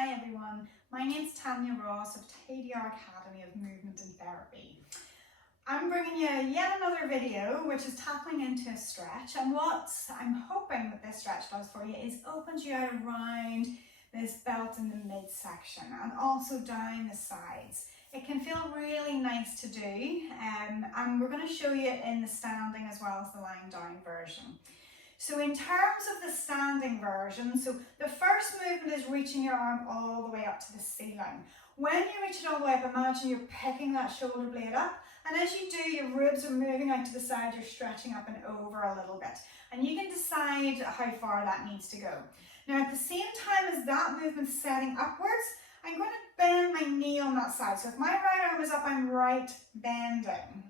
Hi everyone, my name's Tanya Ross of TDR Academy of Movement and Therapy. I'm bringing you yet another video which is tapping into a stretch, and what I'm hoping that this stretch does for you is opens you out around this belt in the midsection and also down the sides. It can feel really nice to do, and we're going to show you in the standing as well as the lying down version. So in terms of the standing version, so the first movement is reaching your arm all the way up to the ceiling. When you reach it all the way up, imagine you're picking that shoulder blade up, and as you do, your ribs are moving out to the side, you're stretching up and over a little bit. And you can decide how far that needs to go. Now at the same time as that movement's setting upwards, I'm going to bend my knee on that side. So if my right arm is up, I'm right bending,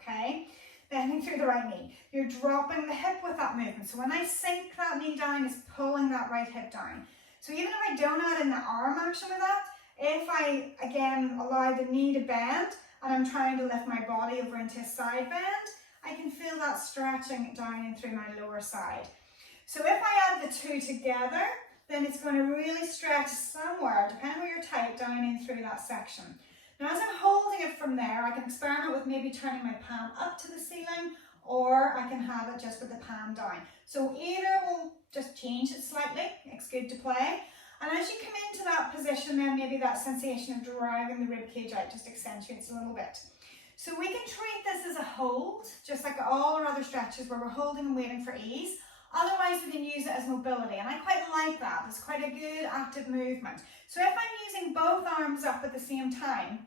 okay? Bending through the right knee. You're dropping the hip with that movement. So when I sink that knee down, it's pulling that right hip down. So even if I don't add in the arm action with that, if I, again, allow the knee to bend and I'm trying to lift my body over into a side bend, I can feel that stretching down in through my lower side. So if I add the two together, then it's going to really stretch somewhere, depending where you're tight, down in through that section. Now as I'm holding it from there, I can experiment with maybe turning my palm up to the ceiling, or I can have it just with the palm down. So either will just change it slightly, it's good to play. And as you come into that position, then maybe that sensation of driving the ribcage out just accentuates a little bit. So we can treat this as a hold, just like all our other stretches where we're holding and waiting for ease. Otherwise, we can use it as mobility, and I quite like that. It's quite a good active movement. So if I'm using both arms up at the same time,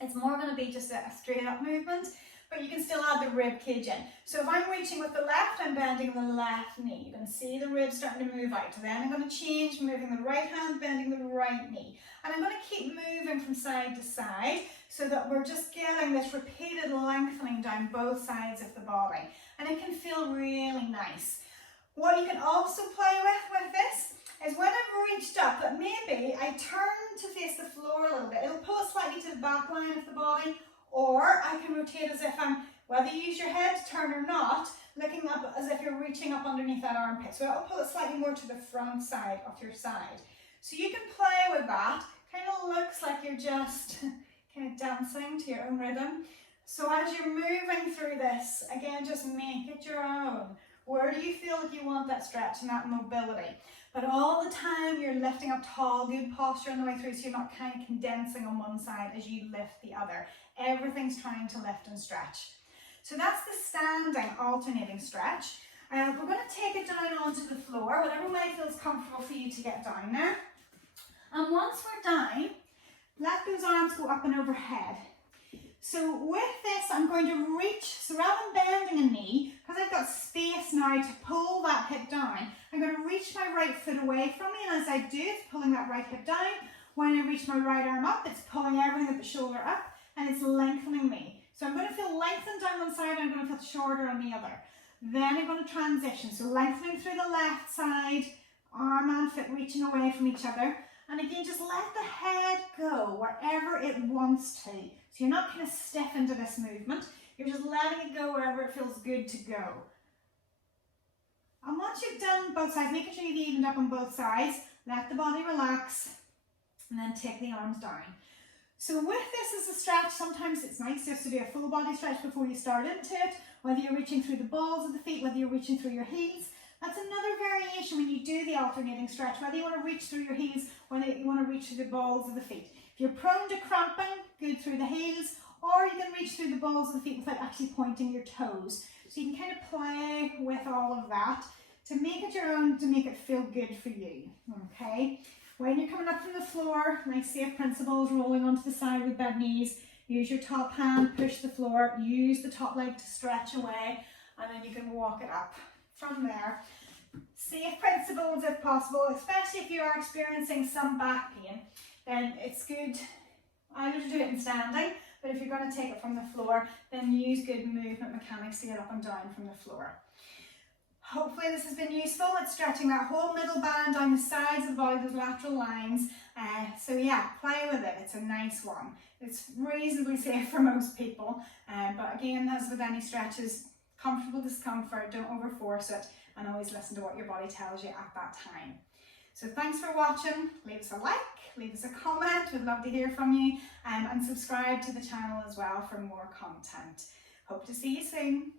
it's more going to be just a straight up movement, but you can still add the rib cage in. So if I'm reaching with the left, I'm bending the left knee, and see the ribs starting to move out. Then I'm going to change, moving the right hand, bending the right knee. And I'm going to keep moving from side to side so that we're just getting this repeated lengthening down both sides of the body. And it can feel really nice. What you can also play with this is when I've reached up, that maybe I turn to face the floor a little bit. It'll pull it slightly to the back line of the body, or I can rotate as if I'm, whether you use your head to turn or not, looking up as if you're reaching up underneath that armpit. So it'll pull it slightly more to the front side of your side. So you can play with that. Kind of looks like you're just kind of dancing to your own rhythm. So as you're moving through this, again, just make it your own. Where do you feel like you want that stretch and that mobility? But all the time you're lifting up tall, good posture on the way through, so you're not kind of condensing on one side as you lift the other. Everything's trying to lift and stretch. So that's the standing alternating stretch. We're going to take it down onto the floor, whatever way feels comfortable for you to get down there. And once we're down, let those arms go up and overhead. So with this, I'm going to reach, so rather than bending a knee, because I've got space now to pull that hip down, I'm going to reach my right foot away from me, and as I do, it's pulling that right hip down. When I reach my right arm up, it's pulling everything at the shoulder up, and it's lengthening me. So I'm going to feel lengthened down one side, and I'm going to feel shorter on the other. Then I'm going to transition, so lengthening through the left side, arm and foot reaching away from each other. And again, just let the head go wherever it wants to. So you're not kind of stiff into this movement. You're just letting it go wherever it feels good to go. And once you've done both sides, making sure you've evened up on both sides, let the body relax, and then take the arms down. So with this as a stretch, sometimes it's nice just to do a full body stretch before you start into it, whether you're reaching through the balls of the feet, whether you're reaching through your heels. That's another variation when you do the alternating stretch, whether you want to reach through your heels, whether you want to reach through the balls of the feet. If you're prone to cramping, good through the heels, or you can reach through the balls of the feet without actually pointing your toes. So you can kind of play with all of that to make it your own, to make it feel good for you, okay? When you're coming up from the floor, nice safe principles, rolling onto the side with bent knees, use your top hand, push the floor, use the top leg to stretch away, and then you can walk it up. From there, safe principles if possible, especially if you are experiencing some back pain, then it's good either to do it in standing, but if you're going to take it from the floor, then use good movement mechanics to get up and down from the floor. Hopefully this has been useful. It's stretching that whole middle band down the sides of the body, those lateral lines. So yeah, play with it. It's a nice one. It's reasonably safe for most people, but again, as with any stretches, comfortable discomfort, don't overforce it, and always listen to what your body tells you at that time. So thanks for watching. Leave us a like, leave us a comment. We'd love to hear from you, and subscribe to the channel as well for more content. Hope to see you soon.